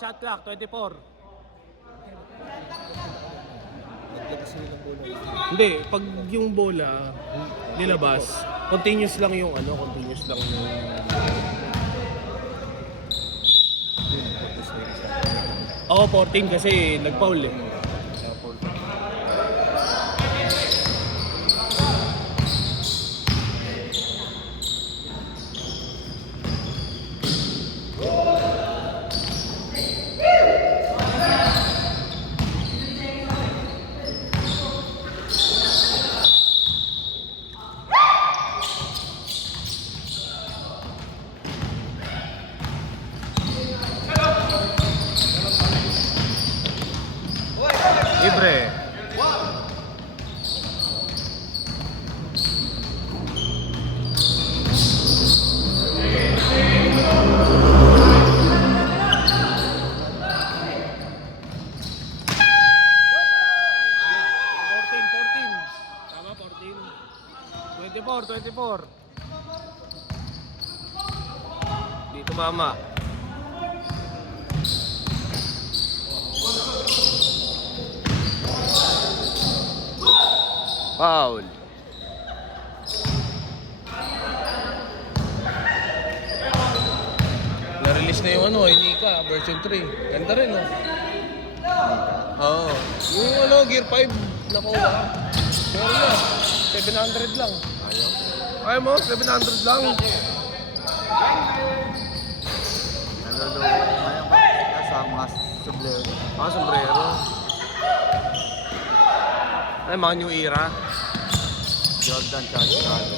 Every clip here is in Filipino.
Shot clock, 24. Hindi, pag yung bola nilabas, continuous lang yung Oo, 14 kasi nag-foul eh. Libre. Tama, 14. 24. Dito mama. Foul. Na-release na yung Inika version 3. Ganda rin Oo. Yung Gear 5 nakuha. Pero na, 700 lang. Ayaw mo, 700 lang. Kasama sombrero. Sombrero. Ay, mga new era. Jordan Chicago.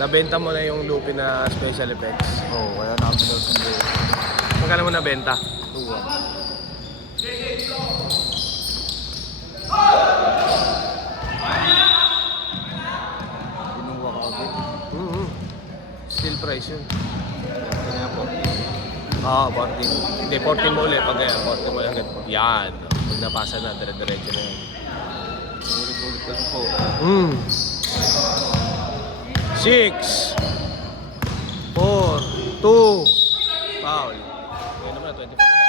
Nabenta mo na yung Lupi na special effects. Kaya namin daw sombrero. Magkano mo nabenta? 2. Kinuha ka agad. Still price yun. Kaya po. 14. Hindi, 14 mo ulit. Pag 14 mo agad. Yan. Pag napasa na, dire-diretso na yan. Ulit-ulit kasi po. 6 4 2 Foul. Ngayon naman na, 24 na.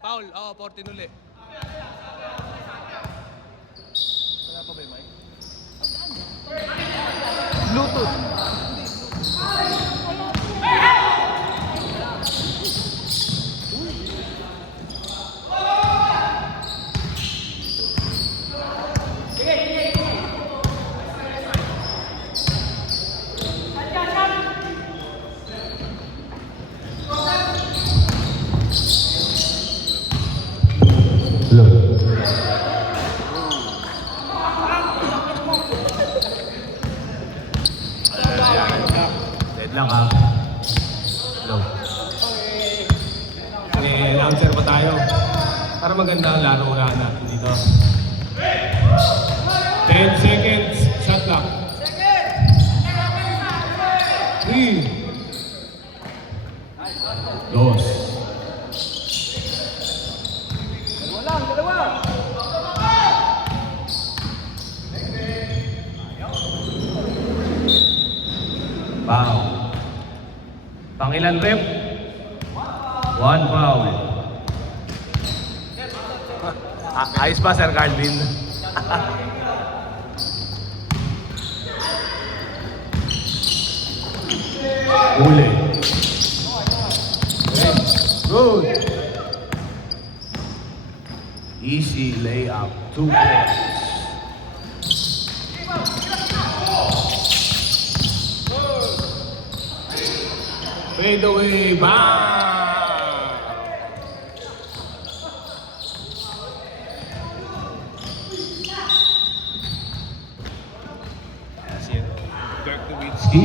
Foul. 14 ulit. Wala pa ba yung mic? Bluetooth. Lang ha. Hello. May announcer pa tayo. Para maganda ang laro natin dito. 10 seconds. Shot clock. 3 2 Wow. Pangilan rep? 1 foul. Ayos pa, Sir Calvin. Uli. Good. Easy layup. 2 points. Fade away. Bang! Si Dirk Nowitzki.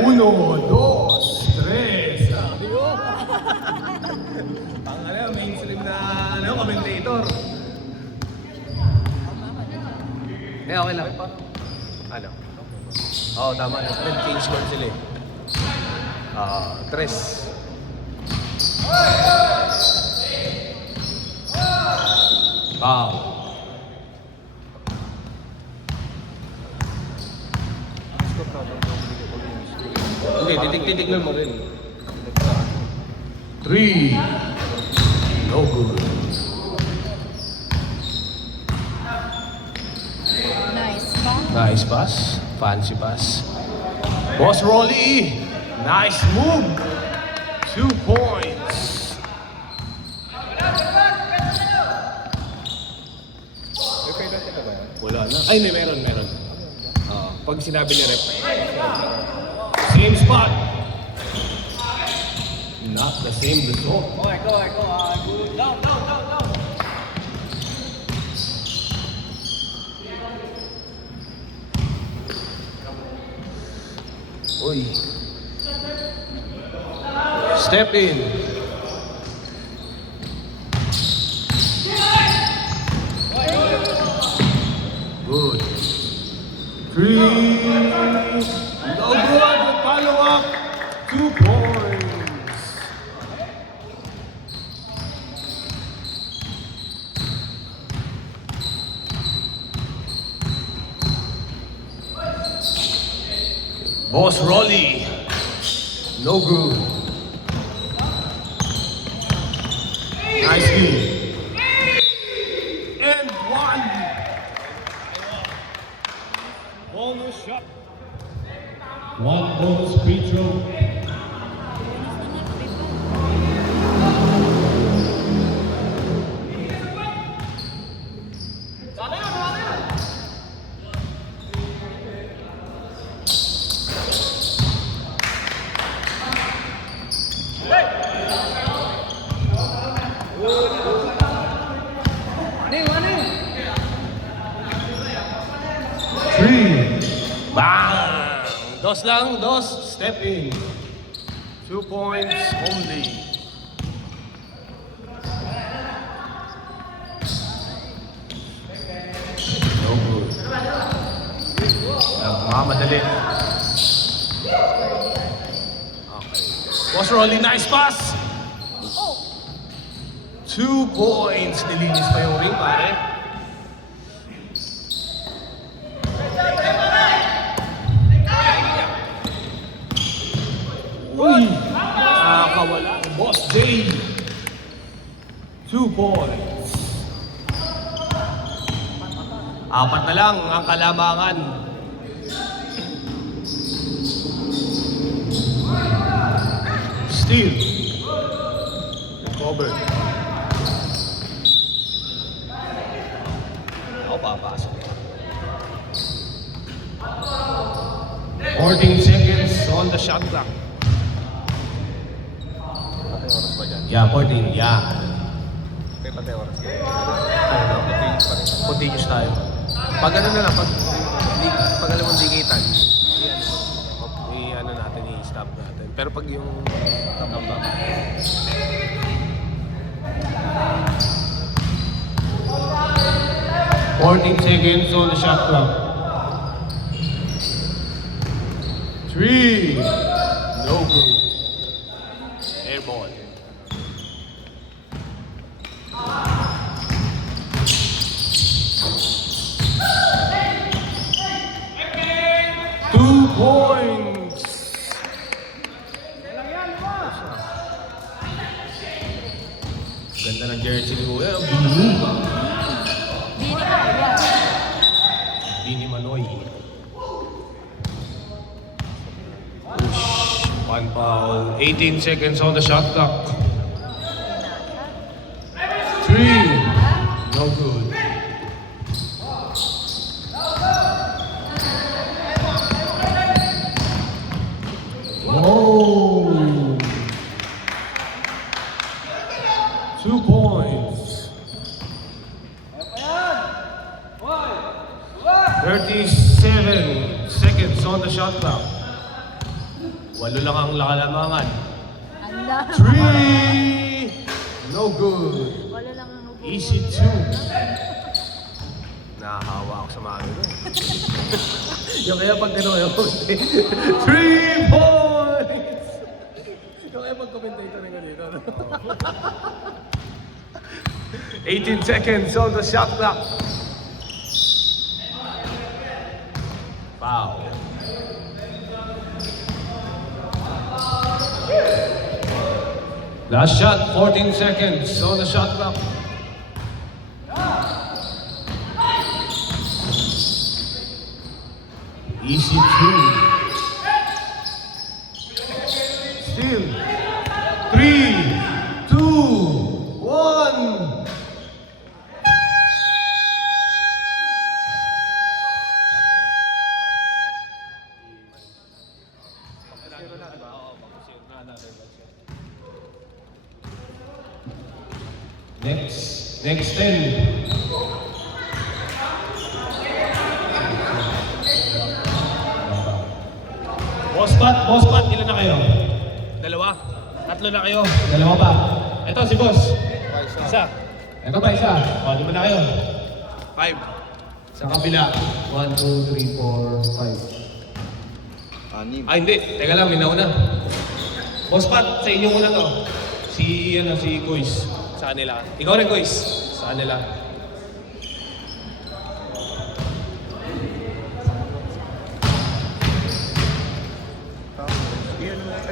Uno, dos, tres. Ang mainstream na commentator. Okay lang. Ano? Oo, tama. King score sila eh. Tres. Wow. Hindi, titignan mo rin. 3. No good. Nice pa. Nice pass. Fancy pass. Boss Rolly. Nice move. 2 points. May penalty na ba yan? Wala na. Ay, hindi, meron. Pag sinabi ni Rep. Same spot. Not the same result. Uy. Step in. Good. 3. No good. Follow up. 2 points. Boss Rolly. No good. Nice game. And 1. Bonus shot. 1 bonus free throw. Bang! Dos lang, dos. Step in. 2 points only. No good. Nagmamadali. Okay. Was Rolly, nice pass. 2 points. Nilinis pa yung ring, pare. Uy! Nakakawala ang Boss J. 2 points. 4 na lang ang kalamangan. Steal. Recover. Ako papasok. 14 seconds on the shot clock. Patay oras ba dyan? Yeah, 14. Yeah. May patay oras ka. Continuous pa rin. Continuous tayo. Pag ano na lang, pag alam mo hindi kitan, ano natin, i-stop natin. Pero pag yung tambak, 14 seconds on the shot clock. 3. No good. Air ball. Two points. Ganda ng jersey ni Kuya. Blue. Bini Manoy. Push. One foul. 18 seconds on the shot clock. 3. No good. Oh. 2 points. 37 seconds on the shot clock. Walo lang ang lakalamangan. Anda. 3. No good. Wala lang ang ubo. Easy 2. Nahahawa ako sa mga ano. Yung kaya pag gano'n yung 3 points! Yung kaya pag commentator nga dito. 18 seconds on the shot clock. Foul. Last shot, 14 seconds on the shot clock. Easy 2. Still. 3, 2, 1. Next 10. Boss Pat, ilan na kayo? Dalawa? Tatlo na kayo? Dalawa pa? Ito si boss. Isa. Ito pa isa. O, lima na kayo. 5. Sa kabila. 1, 2, 3, 4, 5. Anim. Ah, hindi. Teka lang, may nauna. Boss Pat, sa inyo muna to. Si Kuis. Sa kanila. Ikaw rin, Kuis. Sa kanila.